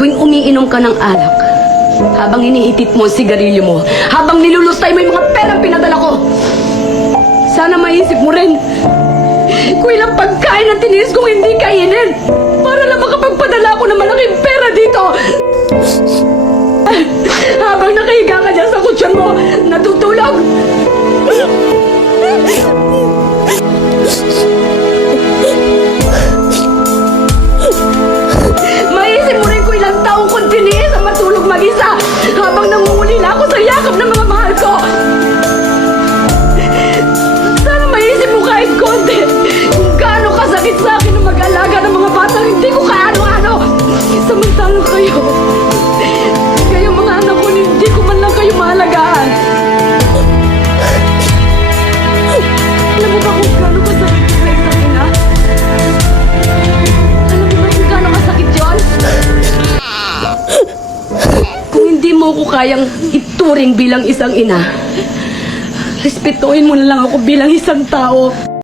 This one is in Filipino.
tuwing umiinom ka ng alak, habang iniitit mo ang sigarilyo mo, habang nilulustay mo yung mga perang pinadala ko, sana maisip mo rin kung ilang pagkain ang tiniis kong hindi kainin para lang makapagpadala ko ng malaking pera dito. Habang nakahiga ka dyan sa kutsyon mo, natutulog. Maisip mo rin kung ilang taong kong tiniis ang matulog mag-isa habang nangungulila ako sa yakap ng mga mahal ko. Sana maisip mo kahit konti kung gaano kasakit sa akin ang mag-alaga ng mga batang hindi ko kaano-ano. Samantalang kayo mga anak ko, hindi ko man lang kayo mahalagaan. Alam mo ba kung gaano kasakit sa isang ina? Alam mo ba kung gaano kasakit yun? Kung hindi mo ko kayang ituring bilang isang ina, respetuhin mo na lang ako bilang isang tao.